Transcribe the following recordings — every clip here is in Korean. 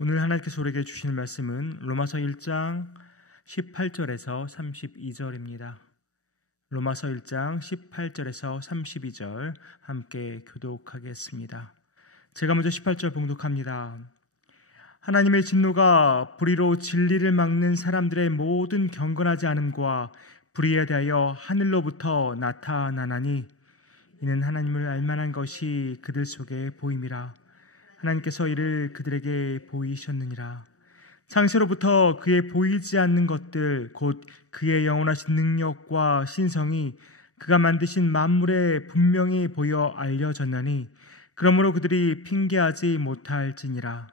오늘 하나님께서 우리에게 주시는 말씀은 로마서 1장 18절에서 32절입니다. 로마서 1장 18절에서 32절 함께 교독하겠습니다. 제가 먼저 18절 봉독합니다. 하나님의 진노가 불의로 진리를 막는 사람들의 모든 경건하지 않음과 불의에 대하여 하늘로부터 나타나나니 이는 하나님을 알만한 것이 그들 속에 보임이라. 하나님께서 이를 그들에게 보이셨느니라. 창세로부터 그의 보이지 않는 것들 곧 그의 영원하신 능력과 신성이 그가 만드신 만물에 분명히 보여 알려졌나니 그러므로 그들이 핑계하지 못할지니라.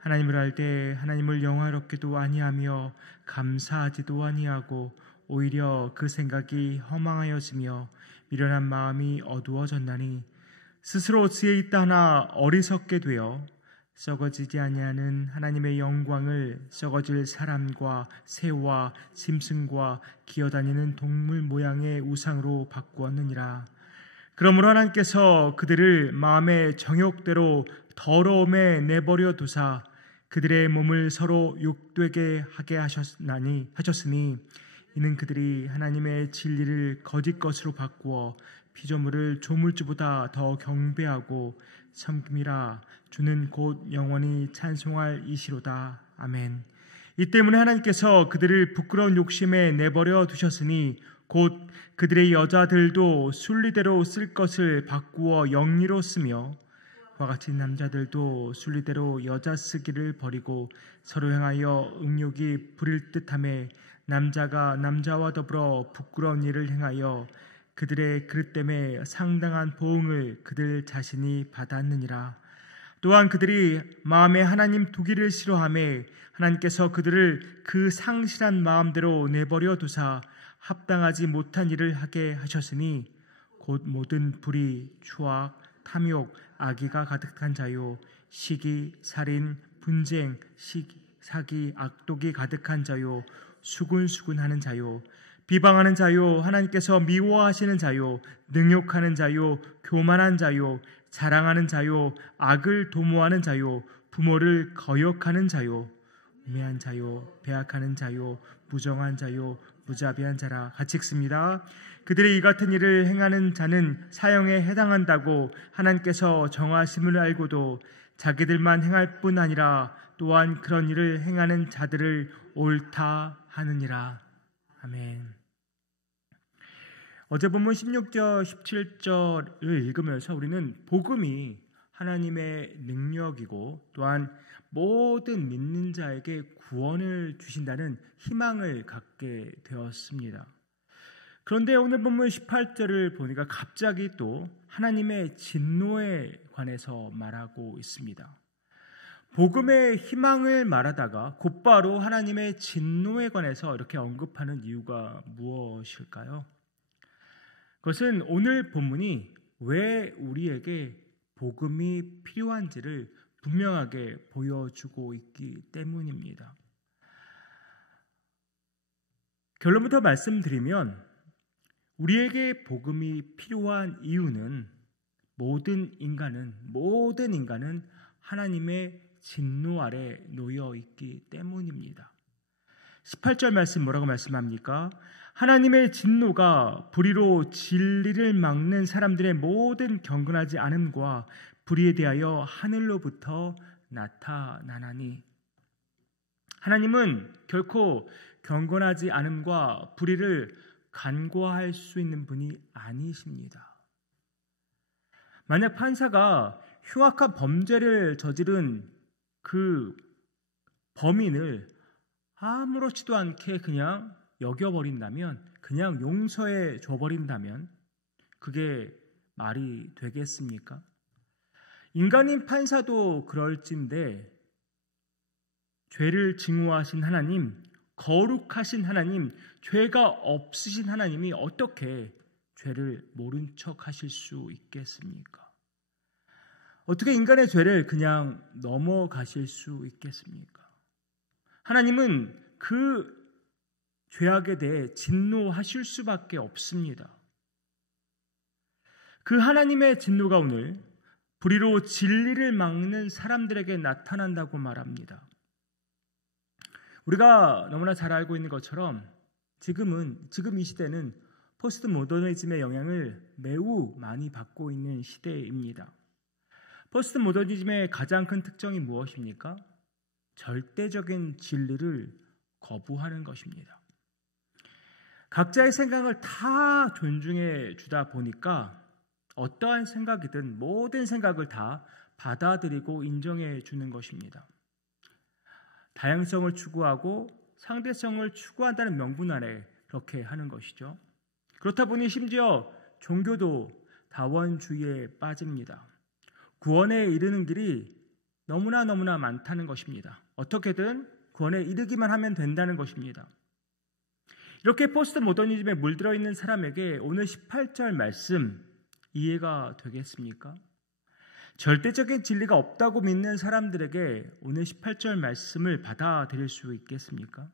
하나님을 알되 하나님을 영화롭게도 아니하며 감사하지도 아니하고 오히려 그 생각이 허망하여지며 미련한 마음이 어두워졌나니 스스로 지혜 있다 하나 어리석게 되어 썩어지지 아니하는 하나님의 영광을 썩어질 사람과 새와 짐승과 기어다니는 동물 모양의 우상으로 바꾸었느니라. 그러므로 하나님께서 그들을 마음의 정욕대로 더러움에 내버려 두사 그들의 몸을 서로 욕되게 하게 하셨으니 이는 그들이 하나님의 진리를 거짓 것으로 바꾸어 피조물을 조물주보다 더 경배하고 섬김이라. 주는 곧 영원히 찬송할 이시로다. 아멘. 이 때문에 하나님께서 그들을 부끄러운 욕심에 내버려 두셨으니 곧 그들의 여자들도 순리대로 쓸 것을 바꾸어 영리로 쓰며 그와 같이 남자들도 순리대로 여자 쓰기를 버리고 서로 향하여 음욕이 부릴 듯하며 남자가 남자와 더불어 부끄러운 일을 행하여 그들의 그릇 때문에 상당한 보응을 그들 자신이 받았느니라. 또한 그들이 마음에 하나님 두기를 싫어하며 하나님께서 그들을 그 상실한 마음대로 내버려 두사 합당하지 못한 일을 하게 하셨으니 곧 모든 불의, 추악, 탐욕, 악의가 가득한 자요 시기, 살인, 분쟁, 사기, 악독이 가득한 자요 수군수군하는 자요 비방하는 자요 하나님께서 미워하시는 자요 능욕하는 자요 교만한 자요 자랑하는 자요 악을 도모하는 자요 부모를 거역하는 자요 우매한 자요 배악하는 자요 부정한 자요 무자비한 자라. 같이 읽습니다. 그들의 이 같은 일을 행하는 자는 사형에 해당한다고 하나님께서 정하심을 알고도 자기들만 행할 뿐 아니라 또한 그런 일을 행하는 자들을 옳다 하느니라. 아멘. 어제 본문 16절, 17절을 읽으면서 우리는 복음이 하나님의 능력이고 또한 모든 믿는 자에게 구원을 주신다는 희망을 갖게 되었습니다. 그런데 오늘 본문 18절을 보니까 갑자기 또 하나님의 진노에 관해서 말하고 있습니다. 복음의 희망을 말하다가 곧바로 하나님의 진노에 관해서 이렇게 언급하는 이유가 무엇일까요? 그것은 오늘 본문이 왜 우리에게 복음이 필요한지를 분명하게 보여주고 있기 때문입니다. 결론부터 말씀드리면 우리에게 복음이 필요한 이유는 모든 인간은 하나님의 진노 아래 놓여 있기 때문입니다. 18절 말씀 뭐라고 말씀합니까? 하나님의 진노가 불의로 진리를 막는 사람들의 모든 경건하지 않음과 불의에 대하여 하늘로부터 나타나나니. 하나님은 결코 경건하지 않음과 불의를 간과할 수 있는 분이 아니십니다. 만약 판사가 흉악한 범죄를 저지른 그 범인을 아무렇지도 않게 그냥 여겨버린다면, 그냥 용서해 줘버린다면 그게 말이 되겠습니까? 인간인 판사도 그럴진데 죄를 증오하신 하나님, 거룩하신 하나님, 죄가 없으신 하나님이 어떻게 죄를 모른 척 하실 수 있겠습니까? 어떻게 인간의 죄를 그냥 넘어가실 수 있겠습니까? 하나님은 그 죄악에 대해 진노하실 수밖에 없습니다. 그 하나님의 진노가 오늘 불의로 진리를 막는 사람들에게 나타난다고 말합니다. 우리가 너무나 잘 알고 있는 것처럼 지금 이 시대는 포스트 모더니즘의 영향을 매우 많이 받고 있는 시대입니다. 포스트 모더니즘의 가장 큰 특징이 무엇입니까? 절대적인 진리를 거부하는 것입니다. 각자의 생각을 다 존중해 주다 보니까 어떠한 생각이든 모든 생각을 다 받아들이고 인정해 주는 것입니다. 다양성을 추구하고 상대성을 추구한다는 명분 아래 그렇게 하는 것이죠. 그렇다 보니 심지어 종교도 다원주의에 빠집니다. 구원에 이르는 길이 너무나 많다는 것입니다. 어떻게든 구원에 이르기만 하면 된다는 것입니다. 이렇게 포스트 모더니즘에 물들어 있는 사람에게 오늘 18절 말씀 이해가 되겠습니까? 절대적인 진리가 없다고 믿는 사람들에게 오늘 18절 말씀을 받아들일 수 있겠습니까?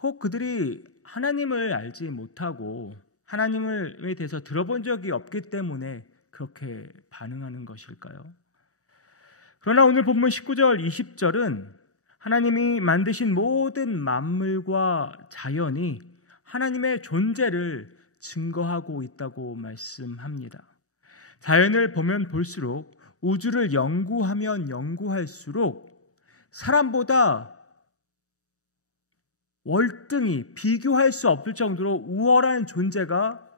혹 그들이 하나님을 알지 못하고 하나님에 대해서 들어본 적이 없기 때문에 그렇게 반응하는 것일까요? 그러나 오늘 본문 19절, 20절은 하나님이 만드신 모든 만물과 자연이 하나님의 존재를 증거하고 있다고 말씀합니다. 자연을 보면 볼수록, 우주를 연구하면 연구할수록 사람보다 월등히 비교할 수 없을 정도로 우월한 존재가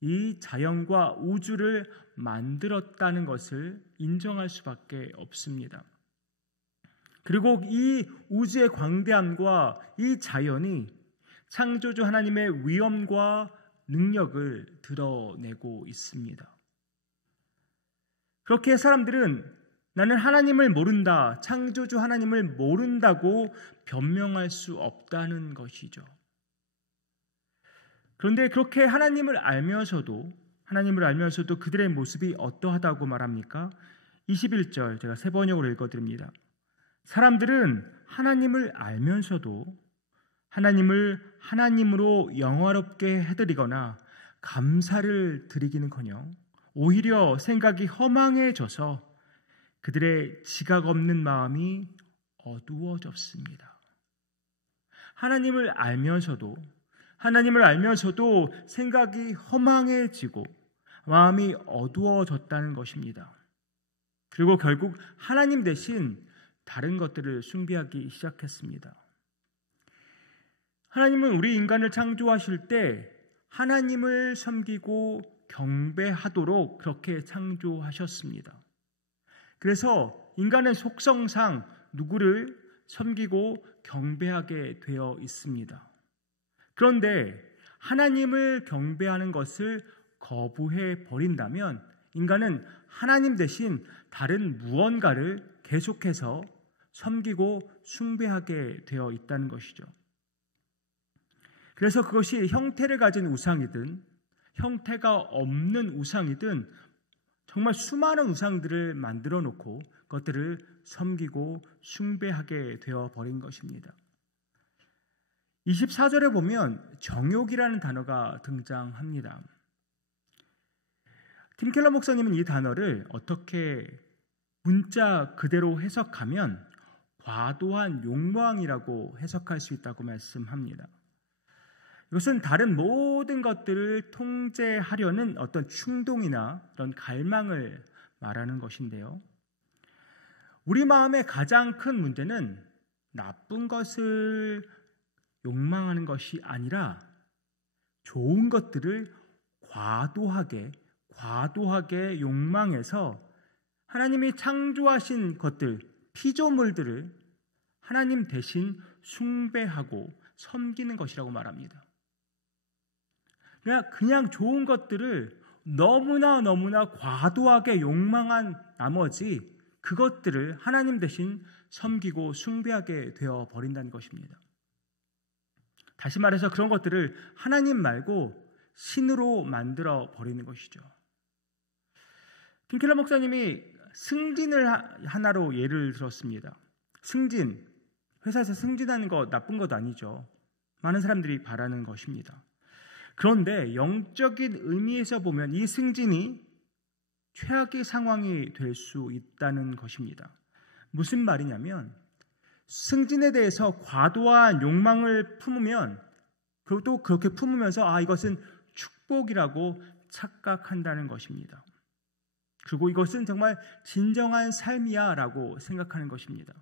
이 자연과 우주를 만들었다는 것을 인정할 수밖에 없습니다. 그리고 이 우주의 광대함과 이 자연이 창조주 하나님의 위엄과 능력을 드러내고 있습니다. 그렇게 사람들은 나는 하나님을 모른다, 창조주 하나님을 모른다고 변명할 수 없다는 것이죠. 그런데 그렇게 하나님을 알면서도 그들의 모습이 어떠하다고 말합니까? 21절 제가 세 번역으로 읽어드립니다. 사람들은 하나님을 알면서도 하나님을 하나님으로 영화롭게 해드리거나 감사를 드리기는커녕 오히려 생각이 허망해져서 그들의 지각 없는 마음이 어두워졌습니다. 하나님을 알면서도 생각이 허망해지고 마음이 어두워졌다는 것입니다. 그리고 결국 하나님 대신 다른 것들을 숭배하기 시작했습니다. 하나님은 우리 인간을 창조하실 때 하나님을 섬기고 경배하도록 그렇게 창조하셨습니다. 그래서 인간은 속성상 누구를 섬기고 경배하게 되어 있습니다. 그런데 하나님을 경배하는 것을 거부해 버린다면 인간은 하나님 대신 다른 무언가를 계속해서 섬기고 숭배하게 되어 있다는 것이죠. 그래서 그것이 형태를 가진 우상이든 형태가 없는 우상이든 정말 수많은 우상들을 만들어 놓고 그것들을 섬기고 숭배하게 되어 버린 것입니다. 24절에 보면 정욕이라는 단어가 등장합니다. 팀 켈러 목사님은 이 단어를 어떻게 문자 그대로 해석하면 과도한 욕망이라고 해석할 수 있다고 말씀합니다. 이것은 다른 모든 것들을 통제하려는 어떤 충동이나 그런 갈망을 말하는 것인데요. 우리 마음의 가장 큰 문제는 나쁜 것을 욕망하는 것이 아니라 좋은 것들을 과도하게 욕망해서 하나님이 창조하신 것들, 피조물들을 하나님 대신 숭배하고 섬기는 것이라고 말합니다. 그냥 좋은 것들을 너무나 과도하게 욕망한 나머지 그것들을 하나님 대신 섬기고 숭배하게 되어 버린다는 것입니다. 다시 말해서 그런 것들을 하나님 말고 신으로 만들어 버리는 것이죠. 김켈러 목사님이 승진을 하나로 예를 들었습니다. 승진, 회사에서 승진하는 거 나쁜 것 아니죠. 많은 사람들이 바라는 것입니다. 그런데 영적인 의미에서 보면 이 승진이 최악의 상황이 될 수 있다는 것입니다. 무슨 말이냐면 승진에 대해서 과도한 욕망을 품으면, 그리고 또 그렇게 품으면서 이것은 축복이라고 착각한다는 것입니다. 그리고 이것은 정말 진정한 삶이야 라고 생각하는 것입니다.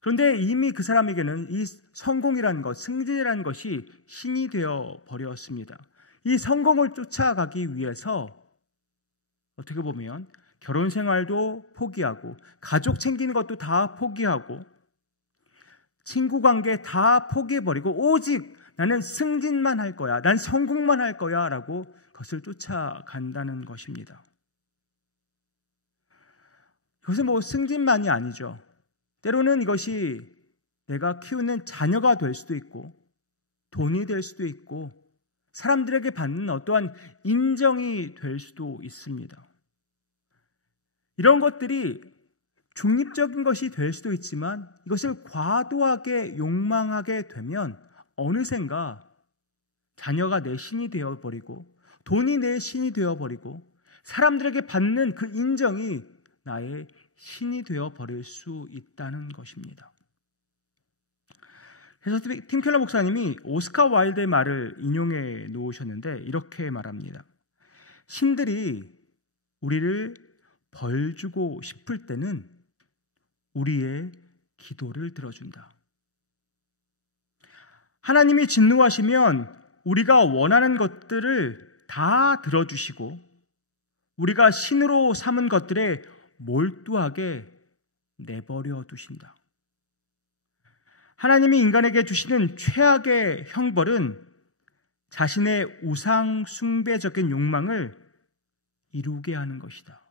그런데 이미 그 사람에게는 이 성공이라는 것, 승진이라는 것이 신이 되어 버렸습니다. 이 성공을 쫓아가기 위해서 어떻게 보면 결혼 생활도 포기하고, 가족 챙기는 것도 다 포기하고, 친구 관계 다 포기해버리고, 오직 나는 승진만 할 거야, 난 성공만 할 거야 라고 그것을 쫓아간다는 것입니다. 이것은 승진만이 아니죠. 때로는 이것이 내가 키우는 자녀가 될 수도 있고, 돈이 될 수도 있고, 사람들에게 받는 어떠한 인정이 될 수도 있습니다. 이런 것들이 중립적인 것이 될 수도 있지만, 이것을 과도하게 욕망하게 되면 어느샌가 자녀가 내 신이 되어버리고, 돈이 내 신이 되어버리고, 사람들에게 받는 그 인정이 나의 신이 되어버릴 수 있다는 것입니다. 그래서 팀 켈러 목사님이 오스카 와일드의 말을 인용해 놓으셨는데 이렇게 말합니다. 신들이 우리를 벌 주고 싶을 때는 우리의 기도를 들어준다. 하나님이 진노하시면 우리가 원하는 것들을 다 들어주시고, 우리가 신으로 삼은 것들에 몰두하게 내버려 두신다. 하나님이 인간에게 주시는 최악의 형벌은 자신의 우상 숭배적인 욕망을 이루게 하는 것이다.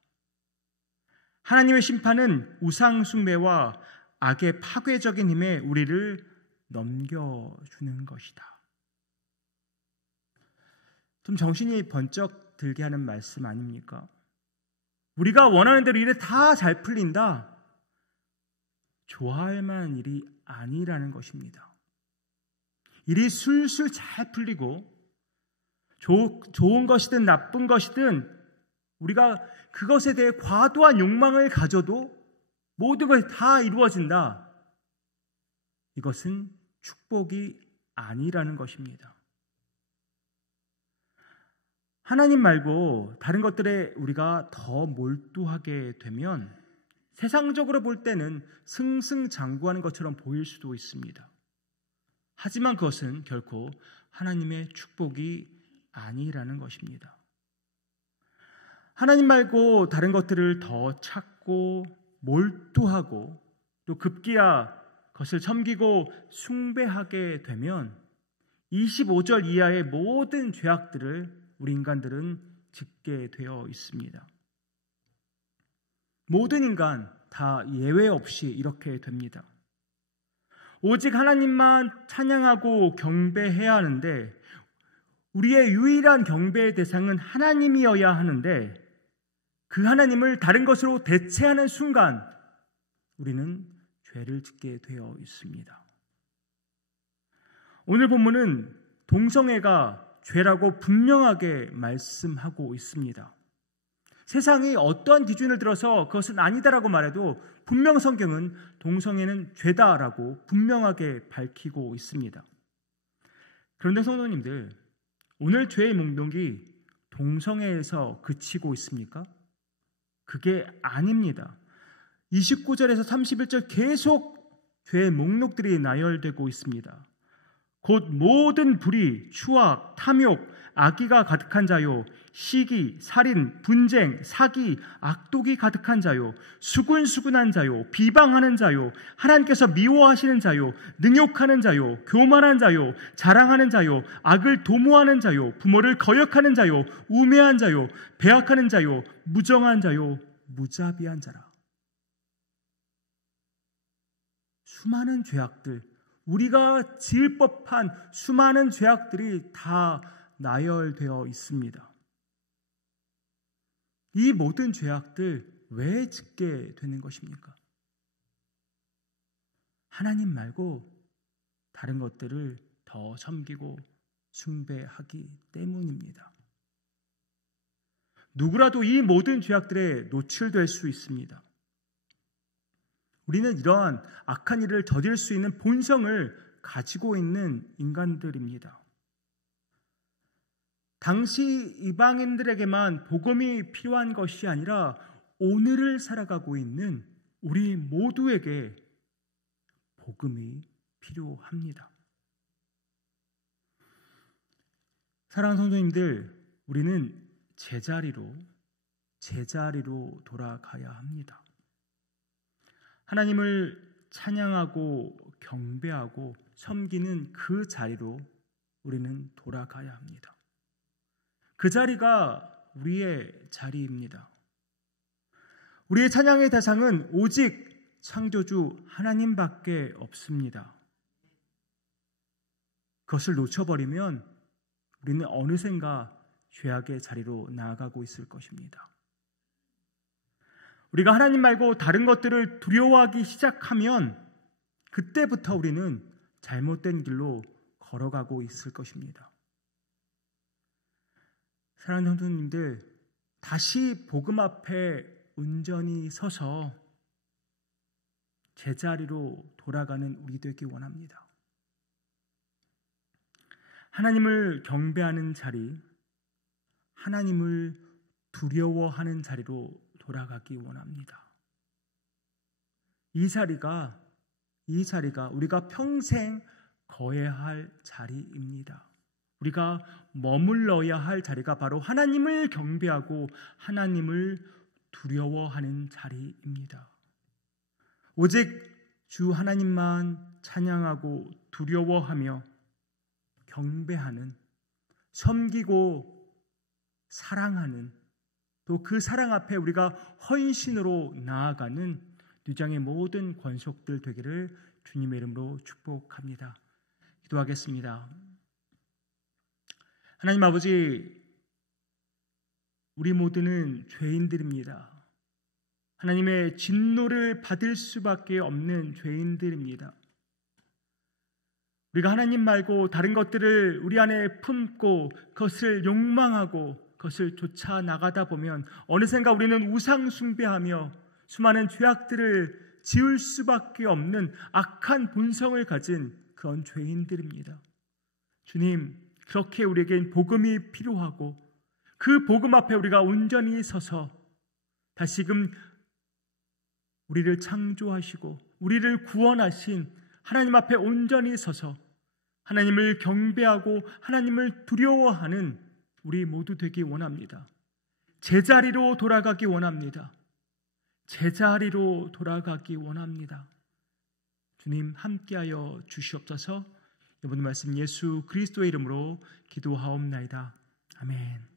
하나님의 심판은 우상 숭배와 악의 파괴적인 힘에 우리를 넘겨주는 것이다. 좀 정신이 번쩍 들게 하는 말씀 아닙니까? 우리가 원하는 대로 일에 다 잘 풀린다. 좋아할 만한 일이 아니라는 것입니다. 일이 술술 잘 풀리고 좋은 것이든 나쁜 것이든 우리가 그것에 대해 과도한 욕망을 가져도 모든 것이 다 이루어진다. 이것은 축복이 아니라는 것입니다. 하나님 말고 다른 것들에 우리가 더 몰두하게 되면 세상적으로 볼 때는 승승장구하는 것처럼 보일 수도 있습니다. 하지만 그것은 결코 하나님의 축복이 아니라는 것입니다. 하나님 말고 다른 것들을 더 찾고 몰두하고 또 급기야 그것을 섬기고 숭배하게 되면 25절 이하의 모든 죄악들을 우리 인간들은 짓게 되어 있습니다. 모든 인간 다 예외 없이 이렇게 됩니다. 오직 하나님만 찬양하고 경배해야 하는데, 우리의 유일한 경배의 대상은 하나님이어야 하는데, 그 하나님을 다른 것으로 대체하는 순간 우리는 죄를 짓게 되어 있습니다. 오늘 본문은 동성애가 죄라고 분명하게 말씀하고 있습니다. 세상이 어떠한 기준을 들어서 그것은 아니다라고 말해도 분명 성경은 동성애는 죄다라고 분명하게 밝히고 있습니다. 그런데 성도님들, 오늘 죄의 목록이 동성애에서 그치고 있습니까? 그게 아닙니다. 29절에서 31절 계속 죄의 목록들이 나열되고 있습니다. 곧 모든 불의, 추악, 탐욕, 악의가 가득한 자요, 시기, 살인, 분쟁, 사기, 악독이 가득한 자요, 수군수군한 자요, 비방하는 자요, 하나님께서 미워하시는 자요, 능욕하는 자요, 교만한 자요, 자랑하는 자요, 악을 도모하는 자요, 부모를 거역하는 자요, 우매한 자요, 배악하는 자요, 무정한 자요, 무자비한 자라. 수많은 죄악들, 우리가 지을 법한 수많은 죄악들이 다 나열되어 있습니다. 이 모든 죄악들 왜 짓게 되는 것입니까? 하나님 말고 다른 것들을 더 섬기고 숭배하기 때문입니다. 누구라도 이 모든 죄악들에 노출될 수 있습니다. 우리는 이러한 악한 일을 저질 수 있는 본성을 가지고 있는 인간들입니다. 당시 이방인들에게만 복음이 필요한 것이 아니라 오늘을 살아가고 있는 우리 모두에게 복음이 필요합니다. 사랑하는 성도님들, 우리는 제자리로 돌아가야 합니다. 하나님을 찬양하고 경배하고 섬기는 그 자리로 우리는 돌아가야 합니다. 그 자리가 우리의 자리입니다. 우리의 찬양의 대상은 오직 창조주 하나님밖에 없습니다. 그것을 놓쳐버리면 우리는 어느샌가 죄악의 자리로 나아가고 있을 것입니다. 우리가 하나님 말고 다른 것들을 두려워하기 시작하면 그때부터 우리는 잘못된 길로 걸어가고 있을 것입니다. 사랑하는 성도님들, 다시 복음 앞에 온전히 서서 제자리로 돌아가는 우리 되기 원합니다. 하나님을 경배하는 자리, 하나님을 두려워하는 자리로 돌아가기 원합니다. 이 자리가 우리가 평생 거해야 할 자리입니다. 우리가 머물러야 할 자리가 바로 하나님을 경배하고 하나님을 두려워하는 자리입니다. 오직 주 하나님만 찬양하고 두려워하며 경배하는, 섬기고 사랑하는, 또 그 사랑 앞에 우리가 헌신으로 나아가는 뉴장의 모든 권속들 되기를 주님의 이름으로 축복합니다. 기도하겠습니다. 하나님 아버지, 우리 모두는 죄인들입니다. 하나님의 진노를 받을 수밖에 없는 죄인들입니다. 우리가 하나님 말고 다른 것들을 우리 안에 품고 그것을 욕망하고 그것을 쫓아 나가다 보면 어느샌가 우리는 우상 숭배하며 수많은 죄악들을 지을 수밖에 없는 악한 본성을 가진 그런 죄인들입니다. 주님, 그렇게 우리에겐 복음이 필요하고 그 복음 앞에 우리가 온전히 서서 다시금 우리를 창조하시고 우리를 구원하신 하나님 앞에 온전히 서서 하나님을 경배하고 하나님을 두려워하는 우리 모두 되기 원합니다. 제자리로 돌아가기 원합니다. 제자리로 돌아가기 원합니다. 주님 함께하여 주시옵소서. 이번 말씀 예수 그리스도의 이름으로 기도하옵나이다. 아멘.